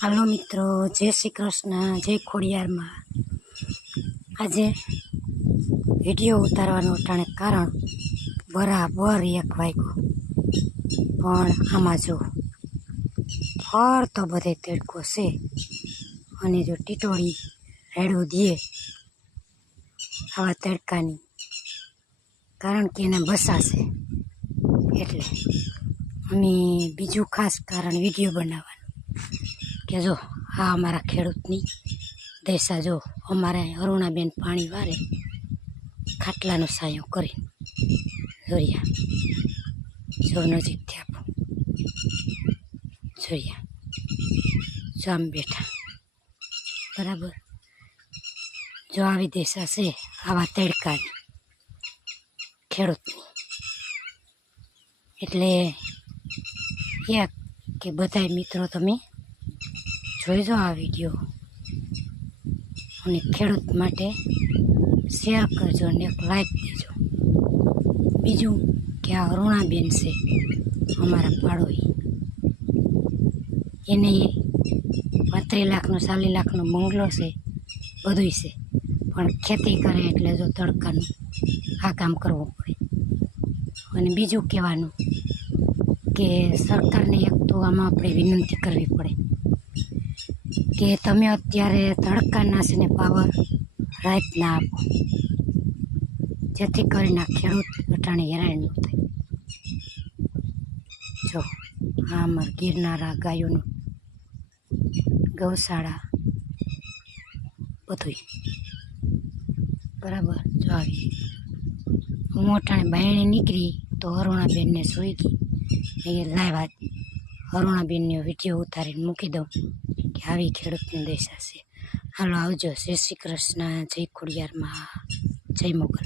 હાલો મિત્રો, જય શ્રી કૃષ્ણ, જય ખોડિયારમાં। આજે વિડીયો ઉતારવાનું અટાણે કારણ બરાબર 1 વાગ્યો, પણ આમાં જો ફરતો બધે તડકો છે અને જો ટીટોળી રેડું દે આવા તડકાની, કારણ કે એને બસાશે એટલે। અને બીજું ખાસ કારણ વિડીયો બનાવવાનું કે જો આ અમારા ખેડૂતની દશા જો, અમારે અરુણાબેન પાણી વારે ખાટલાનો સાયો કરીને જોરિયા જો નજીકથી આપો જોરિયા જો આમ બેઠા બરાબર। જો આવી દશા છે આવા તડકાની ખેડૂતની, એટલે એક કે બધાય મિત્રો તમે જોઈજો આ વિડીયો અને ખેડૂત માટે શેર કરજો અને એક લાઈક દેજો। બીજું કે આ અરુણાબેન છે અમારા પાડોઈ, એને 35 લાખનો 40 લાખનો બંગલો છે, બધું છે, પણ ખેતી કરે એટલે જો તડકાનું આ કામ કરવું પડે। અને બીજું કહેવાનું કે સરકારને એક તો આમાં આપણે વિનંતી કરવી પડે કે તમે અત્યારે તડકાના છે ને પાવર રાતના આપો, જેથી કરીને આ ખેડૂત અટાણે હેરાન ન થાય। જો આ અમાર ગિરનારા ગાયોનું ગૌશાળા બધું બરાબર। જો આવી હું અટાણે બાયણે નીકળી તો અરુણાબેનને સૂઈ ગઈ, એ લાવ્યા અરુણાબેનનો વિડીયો ઉતારીને મૂકી દઉં કે આવી ખેડૂતની દશા છે। હાલો આવજો, જય શ્રી કૃષ્ણ, જય ખોડિયારમાં, જય મોગલ।